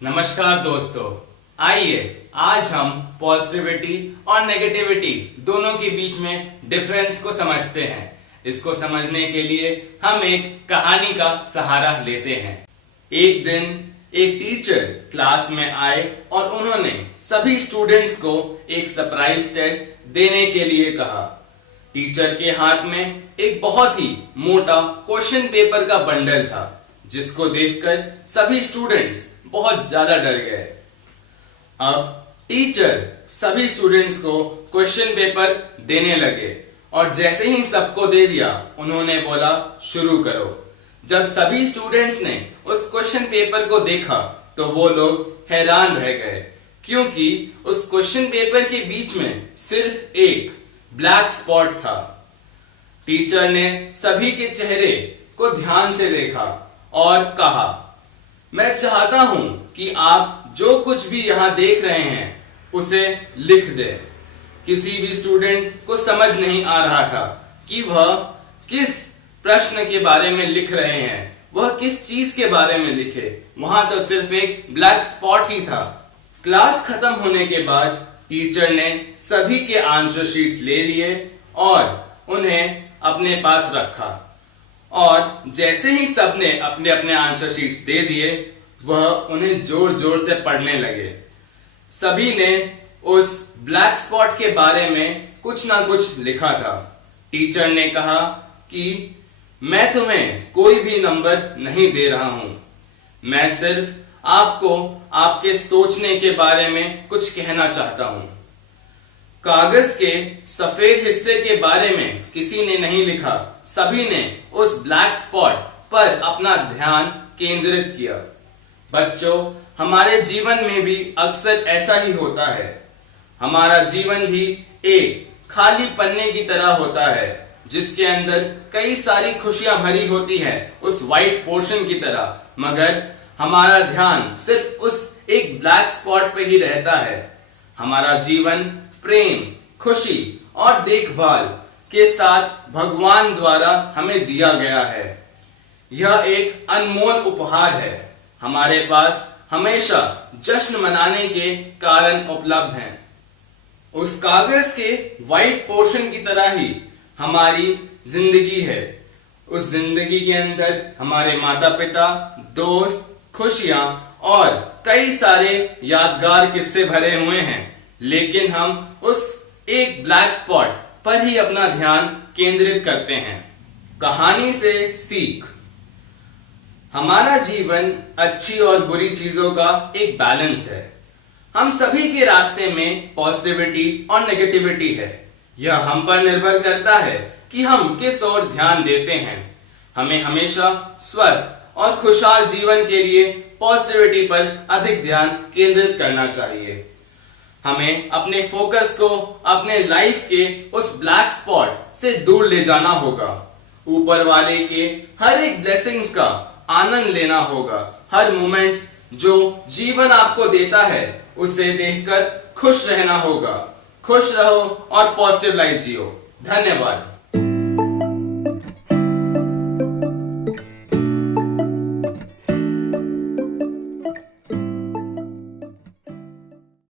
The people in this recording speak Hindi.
नमस्कार दोस्तों, आइए आज हम पॉजिटिविटी और नेगेटिविटी दोनों के बीच में डिफरेंस को समझते हैं। इसको समझने के लिए हम एक कहानी का सहारा लेते हैं। एक दिन एक टीचर क्लास में आए और उन्होंने सभी स्टूडेंट्स को एक सरप्राइज टेस्ट देने के लिए कहा। टीचर के हाथ में एक बहुत ही मोटा क्वेश्चन पेपर का बंडल था, जिसको देखकर सभी स्टूडेंट्स बहुत ज्यादा डर गए। अब टीचर सभी स्टूडेंट्स को क्वेश्चन पेपर देने लगे और जैसे ही सबको दे दिया, उन्होंने बोला शुरू करो। जब सभी स्टूडेंट्स ने उस क्वेश्चन पेपर को देखा तो वो लोग हैरान रह गए, क्योंकि उस क्वेश्चन पेपर के बीच में सिर्फ एक ब्लैक स्पॉट था। टीचर ने सभी के चेहरे को ध्यान से देखा और कहा, मैं चाहता हूं कि आप जो कुछ भी यहां देख रहे हैं उसे लिख दें। किसी भी स्टूडेंट को समझ नहीं आ रहा था कि वह किस प्रश्न के बारे में लिख रहे हैं, वह किस चीज के बारे में लिखे। वहां तो सिर्फ एक ब्लैक स्पॉट ही था। क्लास खत्म होने के बाद टीचर ने सभी के आंसर शीट्स ले लिए और उन्हें अपने पास रखा, और जैसे ही सबने अपने अपने आंसर शीट्स दे दिए, वह उन्हें जोर जोर से पढ़ने लगे। सभी ने उस ब्लैक स्पॉट के बारे में कुछ ना कुछ लिखा था। टीचर ने कहा कि मैं तुम्हें कोई भी नंबर नहीं दे रहा हूं, मैं सिर्फ आपको आपके सोचने के बारे में कुछ कहना चाहता हूं। कागज के सफेद हिस्से के बारे में किसी ने नहीं लिखा, सभी ने उस ब्लैक स्पॉट पर अपना ध्यान केंद्रित किया। बच्चों, हमारे जीवन में भी अक्सर ऐसा ही होता है। हमारा जीवन भी एक खाली पन्ने की तरह होता है, जिसके अंदर कई सारी खुशियां भरी होती है, उस व्हाइट पोर्शन की तरह, मगर हमारा ध्यान सिर्फ उस एक ब्लैक स्पॉट पे ही रहता है। हमारा जीवन प्रेम, खुशी और देखभाल के साथ भगवान द्वारा हमें दिया गया है। यह एक अनमोल उपहार है। हमारे पास हमेशा जश्न मनाने के कारण उपलब्ध हैं। उस कागज के व्हाइट पोर्शन की तरह ही हमारी जिंदगी है। उस जिंदगी के अंदर हमारे माता पिता, दोस्त, खुशियां और कई सारे यादगार किस्से भरे हुए हैं, लेकिन हम उस एक ब्लैक स्पॉट पर ही अपना ध्यान केंद्रित करते हैं। कहानी से सीख। हमारा जीवन अच्छी और बुरी चीजों का एक बैलेंस है। हम सभी के रास्ते में पॉजिटिविटी और नेगेटिविटी है। यह हम पर निर्भर करता है कि हम किस ओर ध्यान देते हैं। हमें हमेशा स्वस्थ और खुशहाल जीवन के लिए पॉजिटिविटी पर अधिक ध्यान केंद्रित करना चाहिए। हमें अपने फोकस को अपने लाइफ के उस ब्लैक स्पॉट से दूर ले जाना होगा। ऊपर वाले के हर एक ब्लेसिंग्स का आनंद लेना होगा। हर मोमेंट जो जीवन आपको देता है, उसे देखकर खुश रहना होगा। खुश रहो और पॉजिटिव लाइफ जियो। धन्यवाद।